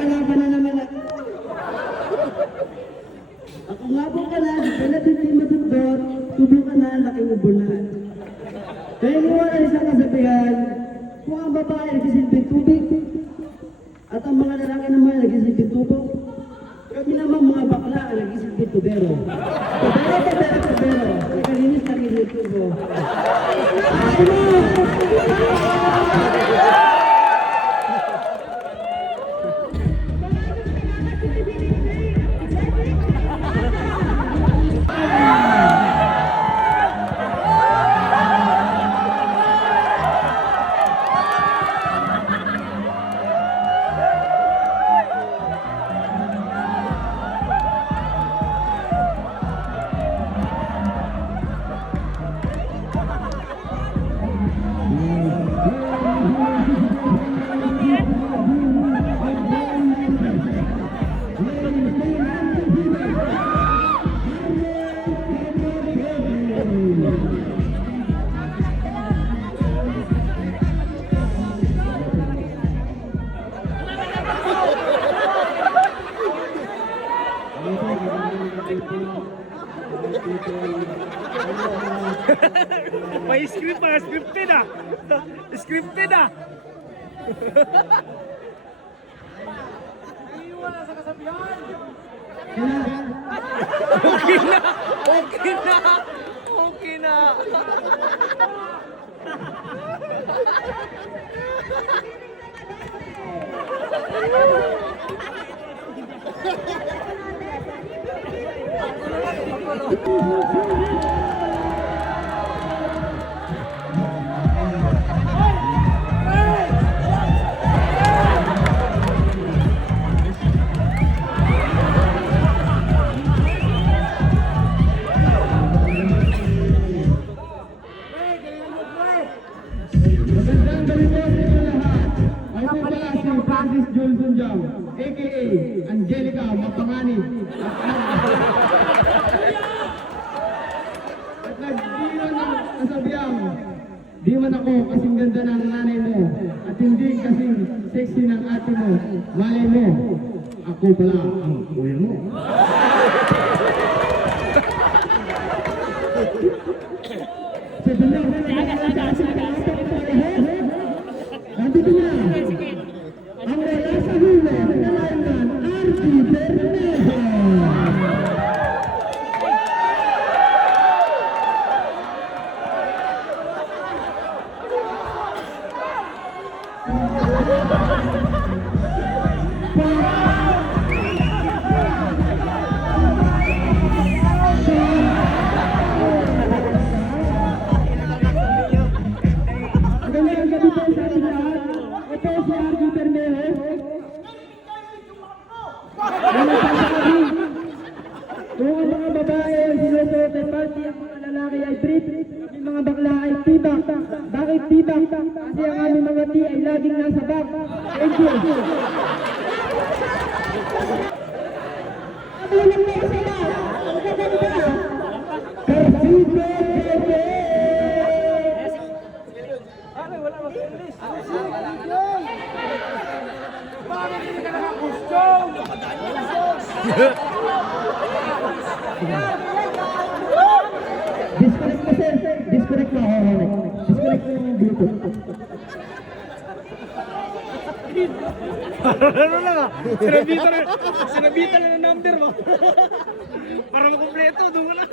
Kalaban na naman ako. Ako nga po pala, pala din matutdot, subukan na ang laking ubunan. Kaya niwala isang kasabihan, kung ang babae nagsisilbing tubig, at ang mga lalaki naman nagsisilbing tubo, kami naman mga bakla ang nagsisilbing tubero. Tubero, ikalinis na rin yung tubo. May script mga scripted ah. Scripted ah. Iiwan sa kasabihan. Okay na. Okay na. Okay na. Magandang gabi po sa inyo lahat. Ako pala si Francis Johnson Jam, a.k.a. Angelica Mapangani. At nagdiwan ng kasabihan, di man ako kasing ganda ng nanay mo, at hindi kasing sexy ng ate mo. Malay mo, ako pala ang kuya mo. Nandito na, ang wala sa hula, nalaman, Archie Bermejo. Magandang gabi po sa ating lahat. Ito si Archie Bermejo. Kung ang mga babae ay sinusuot ay panty, ang mga lalaki ay brief, ang mga bakla ay tibak. Bakit tibak? Kasi ang aming mga ti ay laging nasa bag. Thank you. Patulang mo sila. Magaganda. Persito Pepe. Wala mag-English. Bakit hindi ka nakagusto? Disconnect mo sir. Disconnect mo. Disconnect mo yung Bluetooth. Ano lang ah. Sinabitan na ng number mo. Para makumpleto, doon mo na.